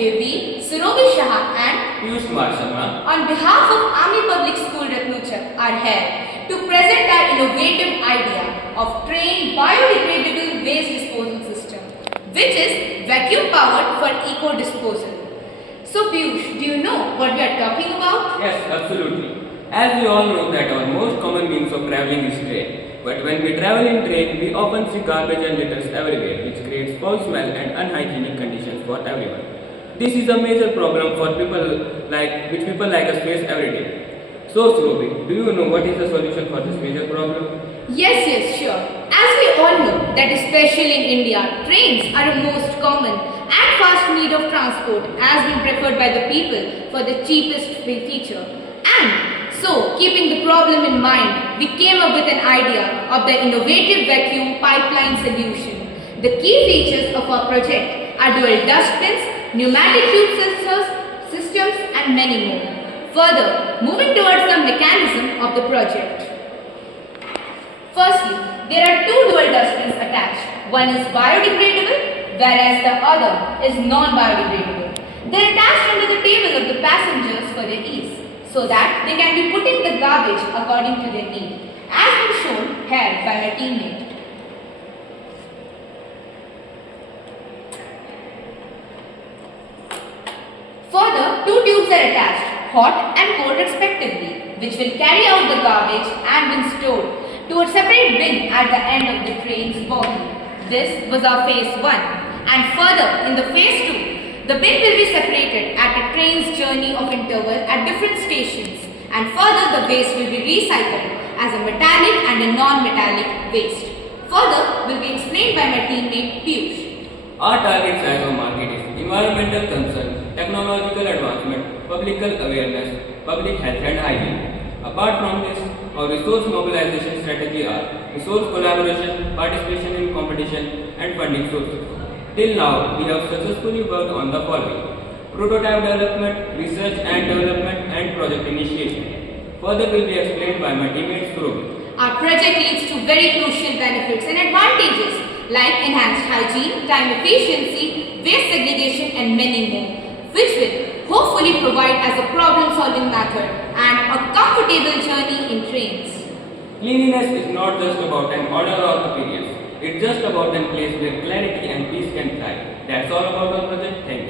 UAV, Surovi Shah and Piyush Kumar Sharma, on behalf of Army Public School Ratnuchak are here to present our innovative idea of train biodegradable waste disposal system, which is vacuum powered for eco disposal. So Piyush, do you know what we are talking about? yes, absolutely. As we all know that our most common means of traveling is train. But when we travel in train, we often see garbage and litters everywhere, which creates foul smell and unhygienic conditions for everyone. This is a major problem for people like us face every day. So, Surobi, do you know what is the solution for this major problem? Yes, sure. As we all know that especially in India, trains are the most common and fast means of transport as being preferred by the people for the cheapest feature. And so, keeping the problem in mind, we came up with an idea of the innovative vacuum pipeline solution. The key features of our project are dual dustbins, pneumatic tube sensors, systems and many more. Further, moving towards the mechanism of the project. Firstly, there are two dual dustbins attached. One is biodegradable, whereas the other is non-biodegradable. They are attached under the table of the passengers for their ease, so that they can be putting the garbage according to their need, as been shown here by my teammate. Further, two tubes are attached, hot and cold respectively, which will carry out the garbage and be stored to a separate bin at the end of the train's body. This was our phase 1. And further, in the phase 2, the bin will be separated at a train's journey of interval at different stations, and further the waste will be recycled as a metallic and a non-metallic waste. Further will be explained by my teammate Piyush. Our target size of market is environmental concern, technological advancement, public awareness, public health and hygiene. Apart from this, our resource mobilization strategy are resource collaboration, participation in competition and funding sources. Till now, we have successfully worked on the following: prototype development, research and development and project initiation. Further will be explained by my teammate Surobi. Our project leads to very crucial benefits and advantages like enhanced hygiene, time efficiency, waste segregation and many more, which will hopefully provide as a problem-solving method and a comfortable journey in trains. Cleanliness is not just about an order or appearance. It's just about a place where clarity and peace can thrive. That's all about our project. Thank you.